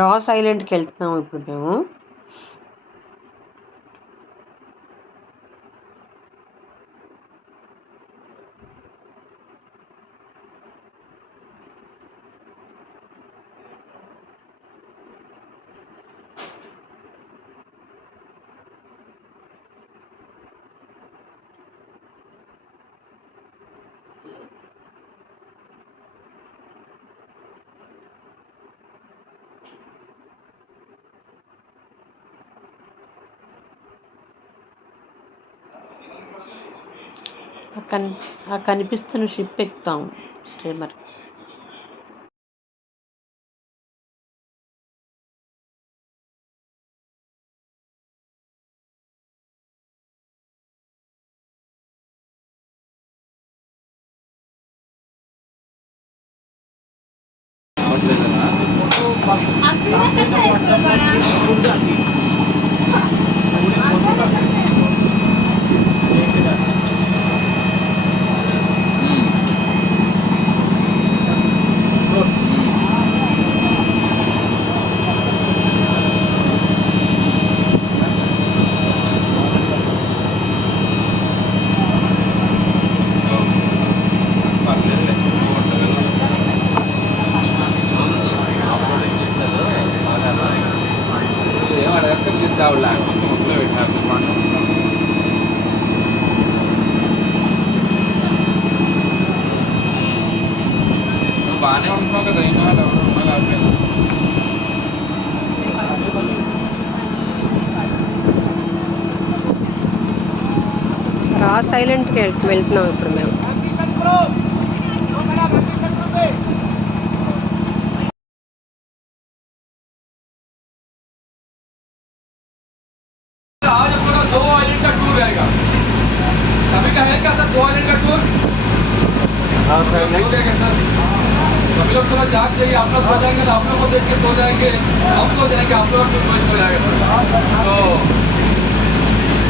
Ross ఐలాండ్‌కి వెళ్తున్నాము ఇప్పుడు మేము. ఆ కనిపిస్తున్న షిప్ ఎక్కుతాం, స్టీమర్. బాగానే ఉంటున్నావు కదా, అయినా ఎవరు ఉన్నా రాస్ ఐలాండ్‌కి వెళ్తున్నాం ఇప్పుడు మేము. आज अपना 2 आइलैंड का टूर रहेगा। सभी का है क्या सर 2 आइलैंड का टूर? हाँ सर, नहीं रहेगा सर। सभी लोग थोड़ा जाग जाइए, आप लोग सो जाएंगे तो आप लोग को देख के सो जाएंगे, हम सो जाएंगे, आप लोग को सो जाएगा सर। तो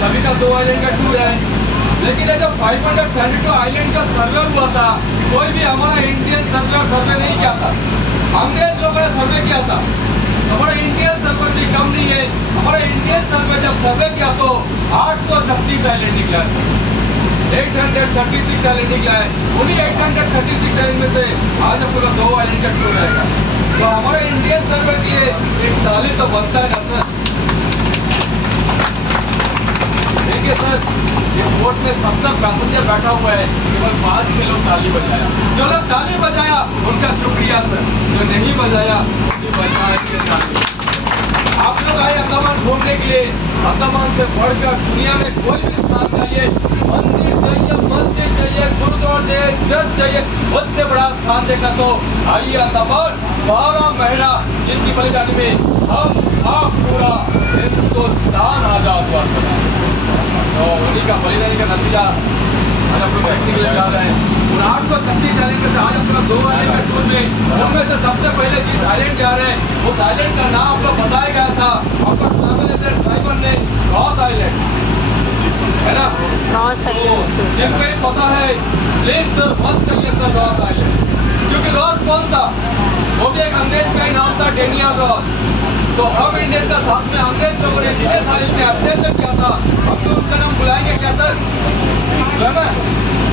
सभी का 2 आइलैंड का टूर है, लेकिन ये जो 572 आइलैंड का सर्वे हुआ था, कोई भी हमारा इंडियन सर्वे नहीं किया था, अंग्रेज लोगों ने सर्वे किया था। हमारा इंडियन सर्वर भी कम नहीं है। हमारा इंडियन सर्वे जब सर्वे किया तो 836 आइलैंड निकला है, 836 आइलैंड निकला है। उन्हीं 836 आइलैंड में से आज हम लोग 2 आइलैंड का टूर रहेगा। तो हमारा इंडियन सर्वे के लिए एक ताली तो बनता है ना सर। देखिए सर, ये बोट में 70 पैसेंजर बैठा हुआ है, केवल 5-6 लोग ताली बजाया। जो लोग ताली बजाया उनका शुक्रिया सर, जो नहीं बजाया उनकी ताली। आप लोग आए अंडमान घूमने के लिए, अंडमान से बढ़कर दुनिया में कोई भी स्थान चाहिए, मंदिर चाहिए, मस्जिद चाहिए, गुरुद्वारा चाहिए, चर्च चाहिए, उससे बड़ा स्थान देखा तो आइए अंडमान। 12 महीना जिनकी बलिदानी में हम पूरा हिंदुस्तान आजाद हुआ था। तो उन्हीं का बलिदानी का नतीजा आज हम लोग देखने के लिए जा रहे हैं। उन 836 आइलैंड में से आज हम लोग 2 आइलैंड का टूर में, उनमें से सबसे पहले जिस आइलैंड जा रहे हैं उस आइलैंड का नाम हम लोग बताया गया था आपका ट्रैवल एजेंट ड्राइवर ने, रॉस आइलैंड, है ना? रॉस आइलैंड जिनको ये पता है प्लीज सर मत करिए सर रॉस आइलैंड, क्योंकि रॉस कौन था? वो भी एक अंग्रेज का ही नाम था, डेनियल रॉस। तो हम इंडियन का साथ में अंग्रेज लोगों ने जितने साल इसमें अत्याचार किया था, हम तो उनका नाम बुलाएंगे क्या सर, है ना?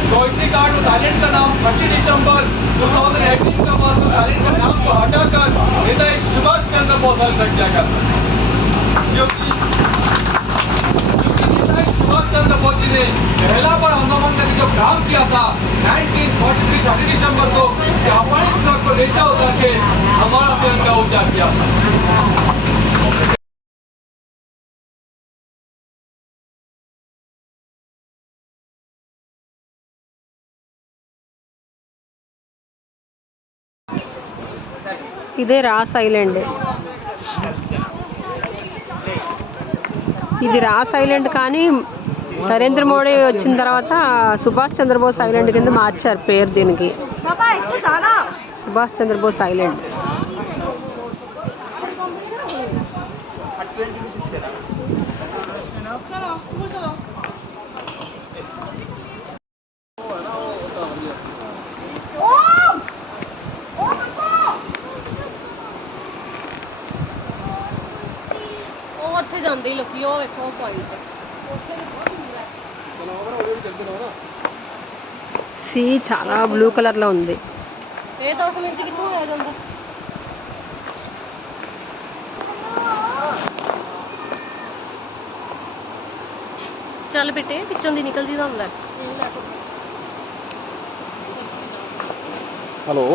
तो इसी कारण उस आइलैंड का नाम 30 दिसंबर 2018 का बाद उस आइलैंड का नाम को हटाकर नेताजी सुभाष चंद्र बोस रख दिया गया था, क्योंकि नेताजी सुभाष चंद्र बोस जी ने पहला बार अंडमान में जो काम किया था 1943 30 दिसंबर को, जापानी फ्लैग को नीचे उतार के हमारा तिरंगा ऊंचा किया था। ఇదే రాస్ ఐలాండ్. ఇది రాస్ ఐలాండ్, కానీ నరేంద్ర మోడీ వచ్చిన తర్వాత సుభాష్ చంద్రబోస్ ఐలాండ్ కింద మార్చారు పేరు దీనికి. సుభాష్ చంద్రబోస్ ఐలాండ్. ਗੱਡੀ ਲੁਕੀ ਉਹ ਵੇਖੋ ਪੁਆਇੰਟ సీ చాలా బ్లూ కలర్లో ఉంది. ਇਹ 10 ਮਿੰਟ 'ਚ ਕਿੱਥੋਂ ਆ ਜਾਂਦਾ ਚੱਲ ਬੇਟੇ ਪਿੱਛੋਂ ਦੀ ਨਿਕਲ ਜੀਦਾ ਹੁੰਦਾ हेलो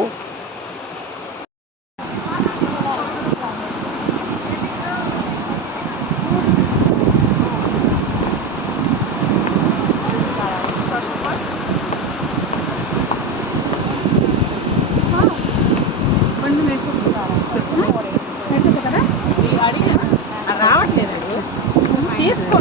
రావట్లేదండి తీసుకో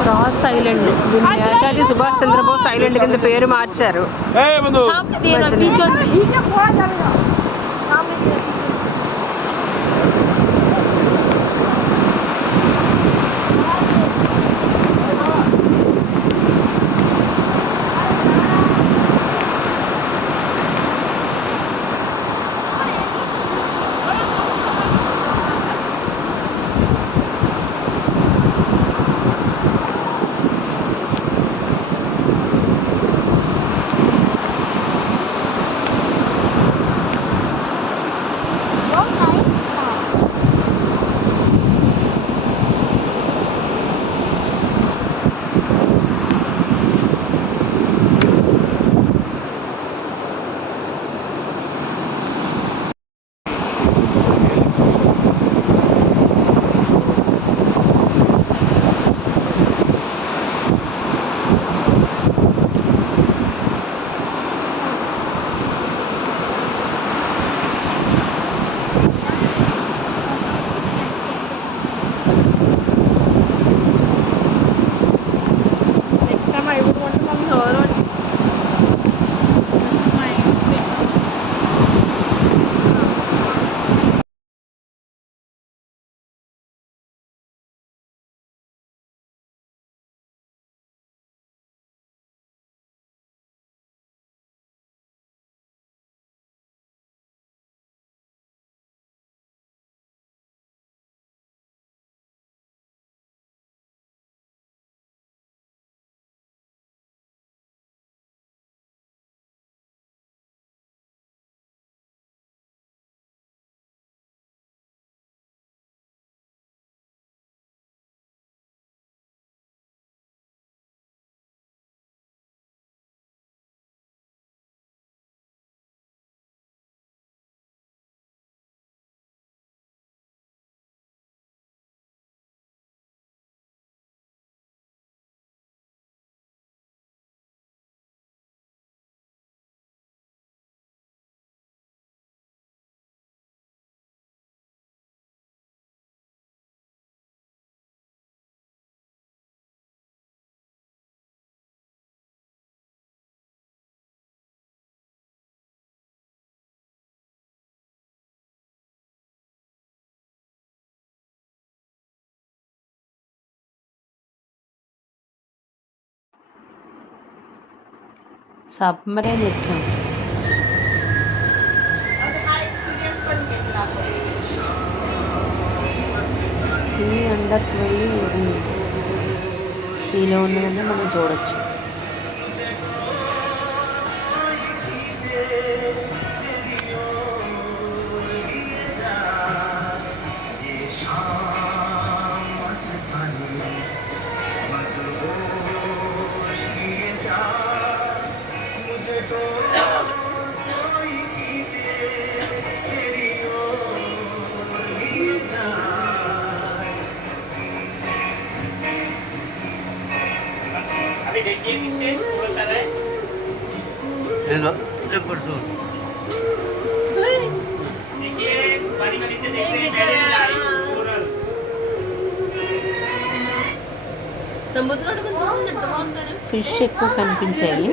క్రాస్ ఐలాండ్. దీన్ని నేతాజీ సుభాష్ చంద్రబోస్ ఐలాండ్ కింద పేరు మార్చారు. सबमरीन ఎక్కాం. సీ అండర్స్ వెళ్ళి సీలో ఉన్నదంటే మనం చూడొచ్చు. अभी देखिए नीचे थोड़ा सा है సముద్రం ఎంత బాగుంటారు. ఫిష్ ఎక్కువ కనిపించాయి.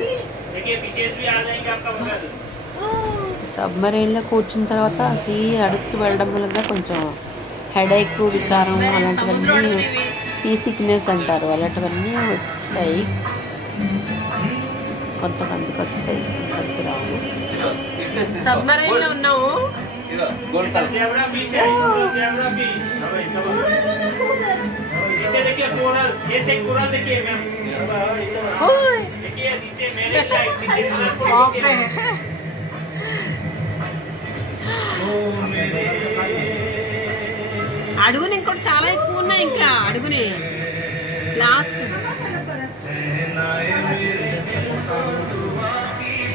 సబ్మరైన్లో కూర్చున్న తర్వాత సీ అడుగుతూ వెళ్ళడం వల్ల కొంచెం హెడేక్, వికారం అలాంటివన్నీ సీ సిక్నెస్ అంటారు, అలాంటివన్నీ వచ్చాయి. కొంతమందికి వస్తాయి, కొంతమందికి రావు. సబ్మరైన్లో ఉన్నాము. ज़ेब्रा फिश है, ज़ेब्रा फिश। नीचे देखिए कोरल्स, ये से कोरल देखिए मैम। देखिए नीचे मेरे साइड नीचे कलरफुल అడుగుని ఇంకోటి చాలా ఎక్కువ ఉన్నాయి. ఇంకా అడుగుని లాస్ట్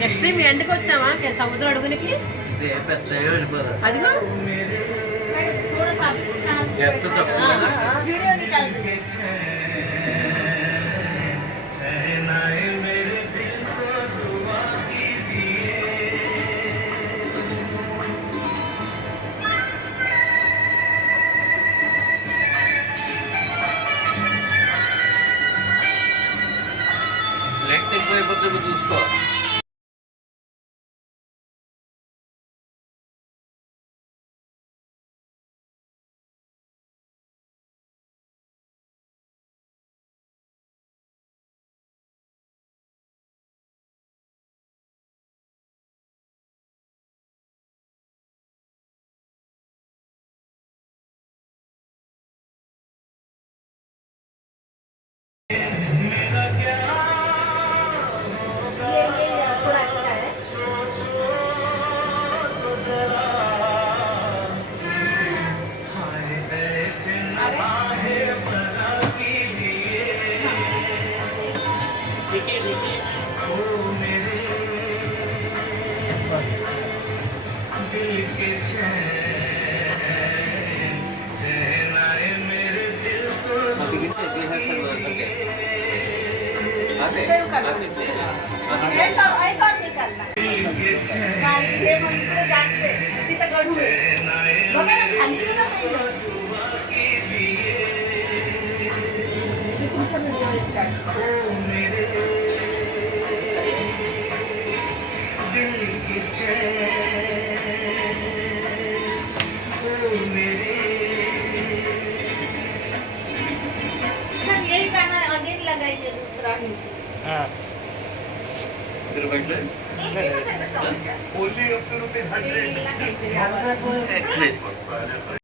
ఎక్స్ట్రీమ్ ఎండ్కి వచ్చామా సముద్రం అడుగునికి. అదిగో చూసుకో. यही गाना अगेन लगाइए दूसरा ही. Only up to ₹100.